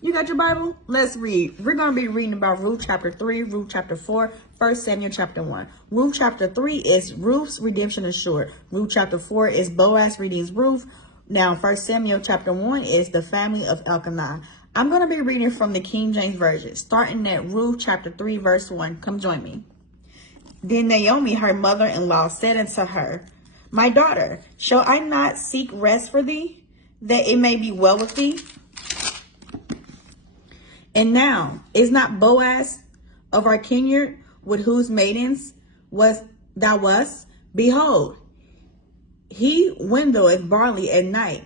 You got your Bible? Let's read. We're going to be reading about Ruth chapter 3, Ruth chapter 4, 1 Samuel chapter 1. Ruth chapter 3 is Ruth's redemption assured. Ruth chapter 4 is Boaz redeems Ruth. Now, 1 Samuel chapter 1 is the family of Elkanah. I'm going to be reading from the King James Version, starting at Ruth chapter 3, verse 1. Come join me. Then Naomi, her mother-in-law, said unto her, My daughter, shall I not seek rest for thee, that it may be well with thee? And now, is not Boaz of our kindred, with whose maidens thou wast? Behold, he windoweth barley at night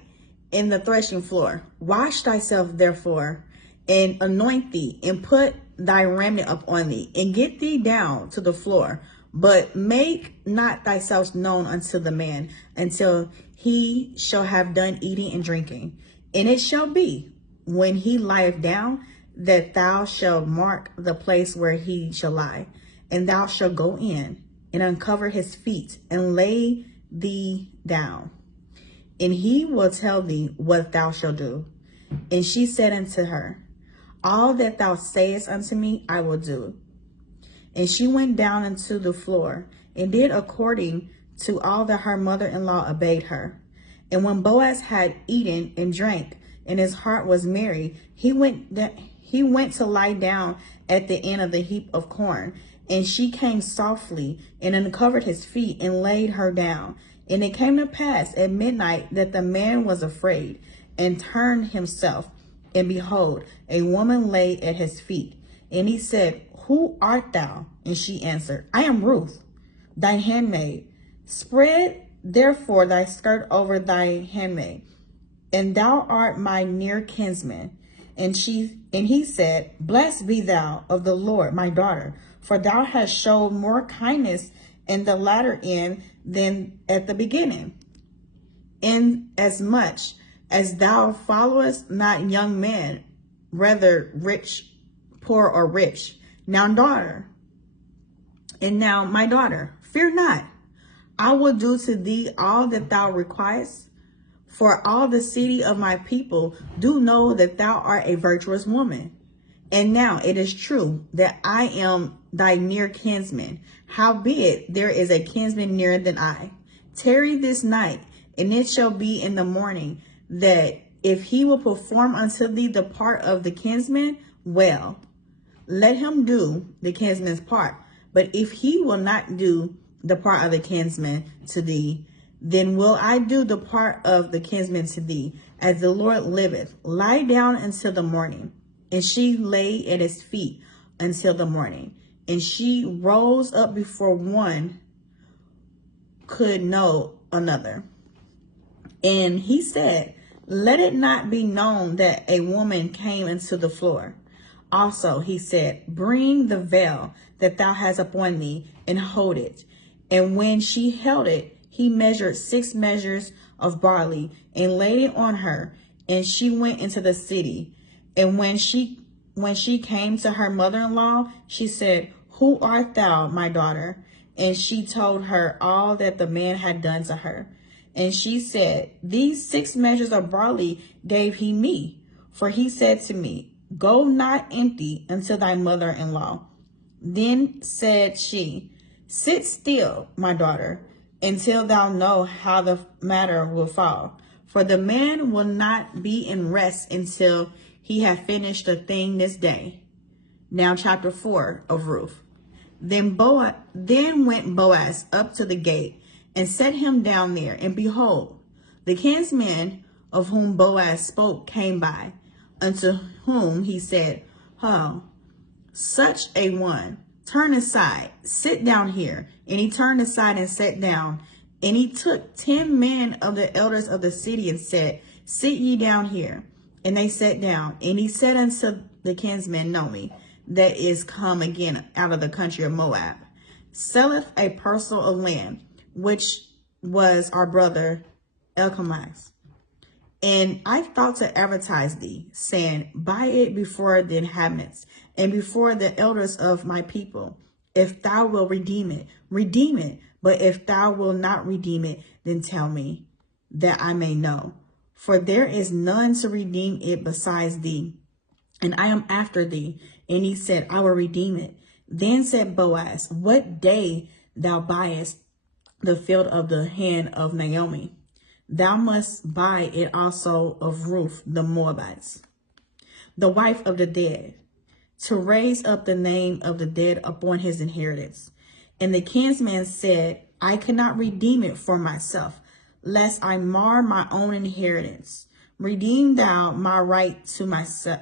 in the threshing floor. Wash thyself therefore, and anoint thee, and put thy raiment upon thee, and get thee down to the floor. But make not thyself known unto the man, until he shall have done eating and drinking. And it shall be, when he lieth down, that thou shalt mark the place where he shall lie, and thou shalt go in and uncover his feet and lay thee down, and he will tell thee what thou shalt do. And she said unto her, All that thou sayest unto me, I will do. And she went down into the floor and did according to all that her mother-in-law bade her. And when Boaz had eaten and drank, and his heart was merry, he went to lie down at the end of the heap of corn. And she came softly and uncovered his feet and laid her down. And it came to pass at midnight that the man was afraid and turned himself. And behold, a woman lay at his feet. And he said, Who art thou? And she answered, I am Ruth, thy handmaid. Spread therefore thy skirt over thy handmaid, and thou art my near kinsman. And he said, Blessed be thou of the Lord, my daughter, for thou hast showed more kindness in the latter end than at the beginning, inasmuch as thou followest not young men, whether poor or rich. Now, my daughter, fear not. I will do to thee all that thou requirest. For all the city of my people do know that thou art a virtuous woman. And now it is true that I am thy near kinsman. Howbeit there is a kinsman nearer than I. Tarry this night, and it shall be in the morning, that if he will perform unto thee the part of the kinsman, well, let him do the kinsman's part. But if he will not do the part of the kinsman to thee, then will I do the part of the kinsman to thee, as the Lord liveth. Lie down until the morning. And she lay at his feet until the morning. And she rose up before one could know another. And he said, Let it not be known that a woman came into the floor. Also, he said, Bring the veil that thou hast upon thee, and hold it. And when she held it, he measured 6 measures of barley and laid it on her, and she went into the city. And when she came to her mother-in-law, she said, Who art thou, my daughter? And she told her all that the man had done to her. And she said, These 6 measures of barley gave he me, for he said to me, Go not empty unto thy mother-in-law. Then said she, Sit still, my daughter, until thou know how the matter will fall. For the man will not be in rest until he have finished the thing this day. Now chapter 4 of Ruth. Then went Boaz up to the gate and set him down there. And behold, the kinsman of whom Boaz spoke came by, unto whom he said, such a one, turn aside, sit down here. And he turned aside and sat down. And he took 10 men of the elders of the city and said, Sit ye down here. And they sat down. And he said unto the kinsman Naomi, that is come again out of the country of Moab, selleth a parcel of land, which was our brother Elkanah's. And I thought to advertise thee, saying, Buy it before the inhabitants and before the elders of my people. If thou wilt redeem it, redeem it. But if thou wilt not redeem it, then tell me, that I may know. For there is none to redeem it besides thee. and I am after thee. And he said, I will redeem it. Then said Boaz, what day thou buyest the field of the hand of Naomi, thou must buy it also of Ruth the Moabite, the wife of the dead, to raise up the name of the dead upon his inheritance. And the kinsman said, I cannot redeem it for myself, lest I mar my own inheritance. Redeem thou my right to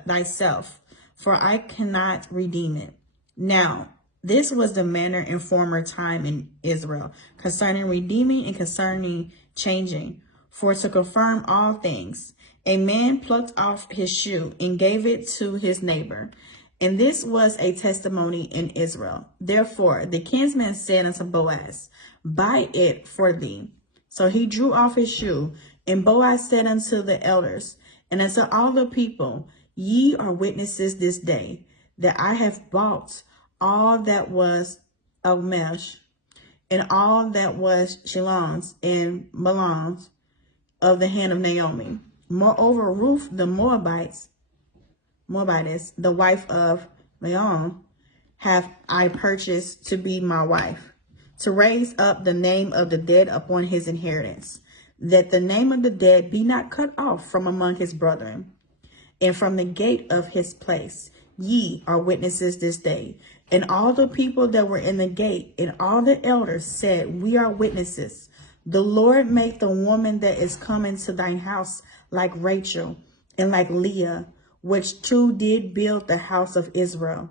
thyself, for I cannot redeem it. Now, this was the manner in former time in Israel, concerning redeeming and concerning changing. For to confirm all things, a man plucked off his shoe and gave it to his neighbor. And this was a testimony in Israel. Therefore, the kinsman said unto Boaz, buy it for thee. So he drew off his shoe, and Boaz said unto the elders and unto all the people, ye are witnesses this day that I have bought all that was Elmesh, and all that was Shilon's and Malon's of the hand of Naomi. Moreover, Ruth the Moabitess, the wife of Maon, have I purchased to be my wife, to raise up the name of the dead upon his inheritance, that the name of the dead be not cut off from among his brethren, and from the gate of his place. Ye are witnesses this day. And all the people that were in the gate and all the elders said, we are witnesses. The Lord make the woman that is coming to thine house like Rachel and like Leah, which two did build the house of Israel.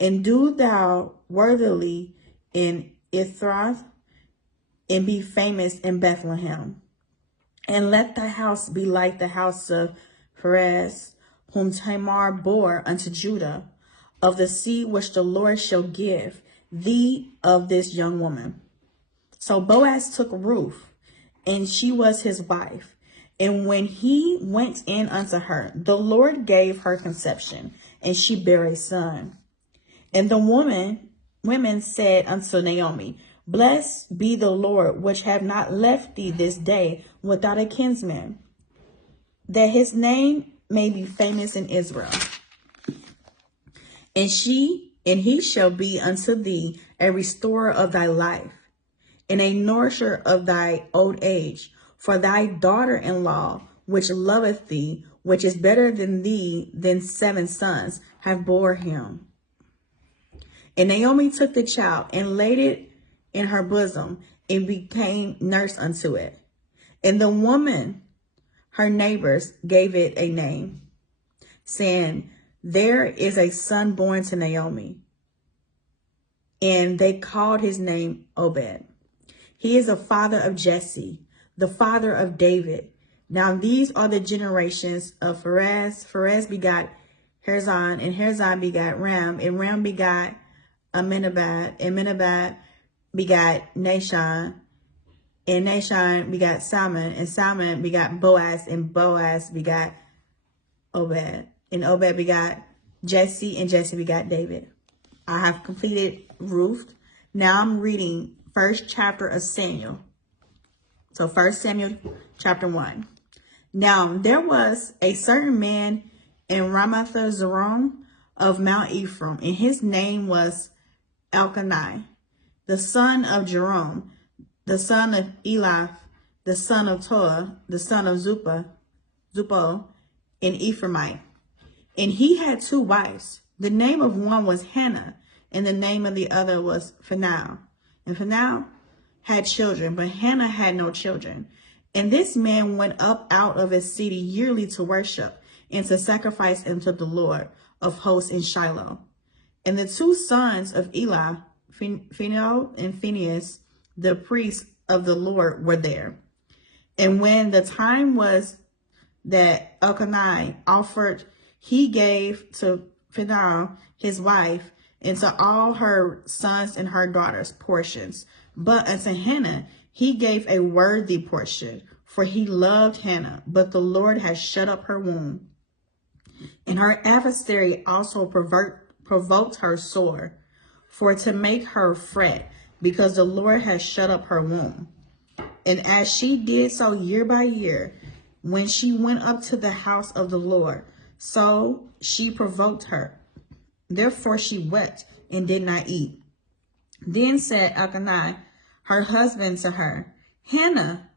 And do thou worthily in Ithrath, and be famous in Bethlehem. And let thy house be like the house of Perez, whom Tamar bore unto Judah, of the seed which the Lord shall give thee of this young woman. So Boaz took Ruth, and she was his wife. And when he went in unto her, the Lord gave her conception, and she bare a son. And the women said unto Naomi, blessed be the Lord, which have not left thee this day without a kinsman, that his name may be famous in Israel. And he shall be unto thee a restorer of thy life, and a nourisher of thy old age. For thy daughter-in-law, which loveth thee, which is better than thee than 7 sons, have bore him. And Naomi took the child and laid it in her bosom, and became nurse unto it. And the woman, her neighbors, gave it a name, saying, there is a son born to Naomi. And they called his name Obed. He is the father of Jesse, the father of David. Now these are the generations of Perez. Perez begot Herzon, and Herzon begot Ram, and Ram begot Amminadab, and Amminadab begot Nahshon, and Nahshon begot Salmon, and Salmon begot Boaz, and Boaz begot Obed, and Obed begot Jesse, and Jesse begot David. I have completed Ruth. Now I'm reading first chapter of Samuel. So 1 Samuel chapter 1. Now there was a certain man in Ramath-Zoram of Mount Ephraim, and his name was Elkanah, the son of Jerome, the son of Eliph, the son of Toah, the son of Zupo, an Ephraimite. And he had 2 wives. The name of one was Hannah, and the name of the other was Phanuel. And Phanuel had children, but Hannah had no children. And this man went up out of his city yearly to worship and to sacrifice unto the Lord of hosts in Shiloh. And the 2 sons of Eli, Phinehas and Phinehas, the priests of the Lord, were there. And when the time was that Elkanah offered, he gave to Phanuel his wife, and to all her sons and her daughters portions. But unto Hannah he gave a worthy portion, for he loved Hannah, but the Lord has shut up her womb. And her adversary also provoked her sore, for to make her fret, because the Lord has shut up her womb. And as she did so year by year, when she went up to the house of the Lord, So she provoked her. Therefore she wept and did not eat. Then said Elkanah, her husband, to her, Hannah,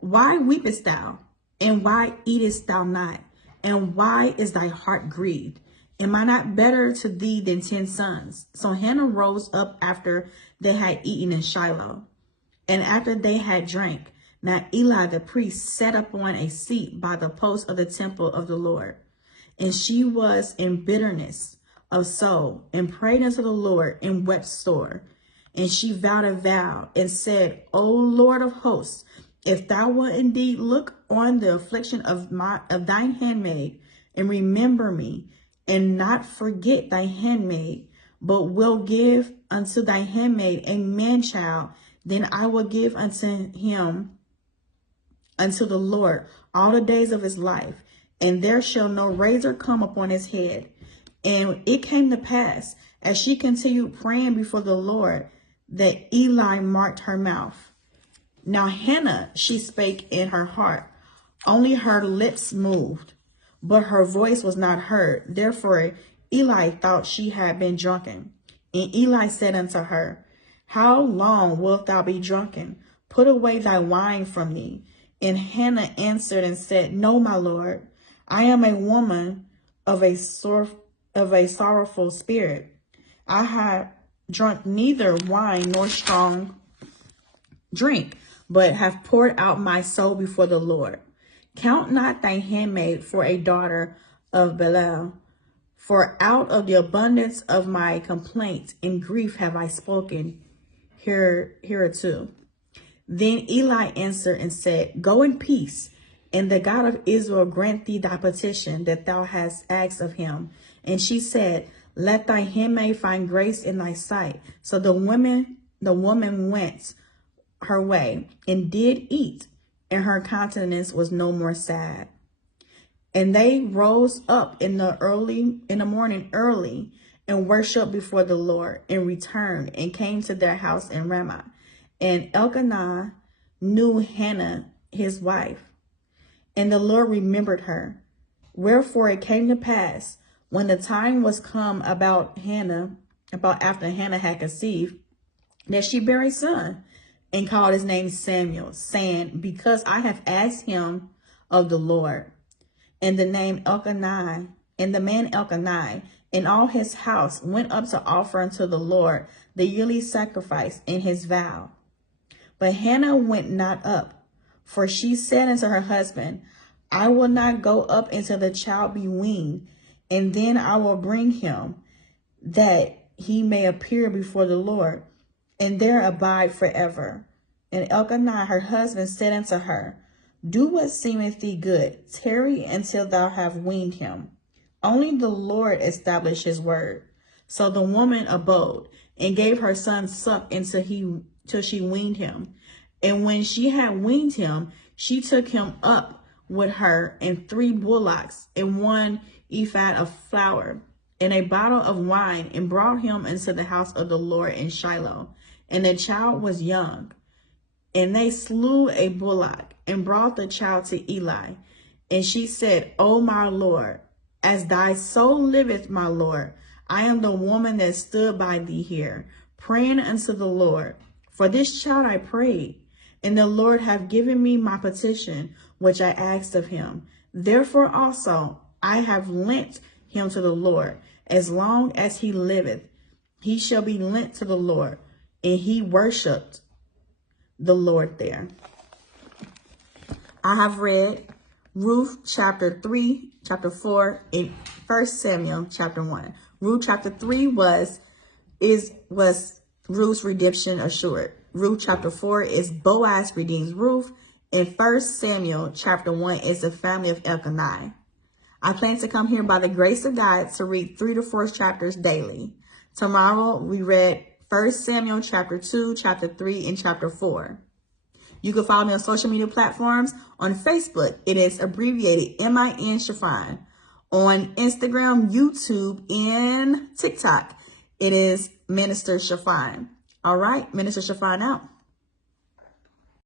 why weepest thou? And why eatest thou not? And why is thy heart grieved? Am I not better to thee than 10 sons? So Hannah rose up after they had eaten in Shiloh, and after they had drank. Now Eli the priest sat upon a seat by the post of the temple of the Lord. And she was in bitterness of soul, and prayed unto the Lord, and wept sore. And she vowed a vow, and said, O Lord of hosts, if thou wilt indeed look on the affliction of thine handmaid, and remember me, and not forget thy handmaid, but will give unto thy handmaid a man child, then I will give unto him, unto the Lord, all the days of his life, and there shall no razor come upon his head. And it came to pass, as she continued praying before the Lord, that Eli marked her mouth. Now Hannah, she spake in her heart, only her lips moved, but her voice was not heard. Therefore Eli thought she had been drunken. And Eli said unto her, How long wilt thou be drunken? Put away thy wine from thee. And Hannah answered and said, No, my Lord, I am a woman of a sorrowful spirit. I have drunk neither wine nor strong drink, but have poured out my soul before the Lord. Count not thy handmaid for a daughter of Belial, for out of the abundance of my complaint and grief have I spoken hereto. Then Eli answered and said, Go in peace, and the God of Israel grant thee thy petition that thou hast asked of him. And she said, Let thy handmaid find grace in thy sight. So the woman went her way and did eat, and her countenance was no more sad. And they rose up in the morning early, and worshipped before the Lord, and returned and came to their house in Ramah. And Elkanah knew Hannah his wife, and the Lord remembered her. Wherefore it came to pass, when the time was come about after Hannah had conceived, that she bare a son, and called his name Samuel, saying, Because I have asked him of the Lord. And the man Elkanah, and all his house went up to offer unto the Lord the yearly sacrifice in his vow. But Hannah went not up, for she said unto her husband, I will not go up until the child be weaned, and then I will bring him, that he may appear before the Lord, and there abide forever. And Elkanah her husband said unto her, Do what seemeth thee good, tarry until thou have weaned him. Only the Lord established his word. So the woman abode, and gave her son suck till she weaned him. And when she had weaned him, she took him up with her, and 3 bullocks, and 1 ephah of flour, and a bottle of wine, and brought him into the house of the Lord in Shiloh. And the child was young. And they slew a bullock, and brought the child to Eli. And she said, O my Lord, as thy soul liveth, my Lord, I am the woman that stood by thee here, praying unto the Lord. For this child I prayed, and the Lord hath given me my petition, which I asked of him. Therefore also I have lent him to the Lord. As long as he liveth, he shall be lent to the Lord. And he worshipped the Lord there. I have read Ruth chapter 3, chapter 4, and 1 Samuel chapter 1. Ruth chapter 3 was Ruth's redemption assured. Ruth chapter 4 is Boaz redeems Ruth. And 1 Samuel chapter 1 is the family of Elkanah. I plan to come here by the grace of God to read 3 to 4 chapters daily. Tomorrow we read 1 Samuel chapter 2, chapter 3, and chapter 4. You can follow me on social media platforms. On Facebook, it is abbreviated MIN Chiffon. On Instagram, YouTube, and TikTok, it is Minister Chiffon. All right, Minister Chiffon out.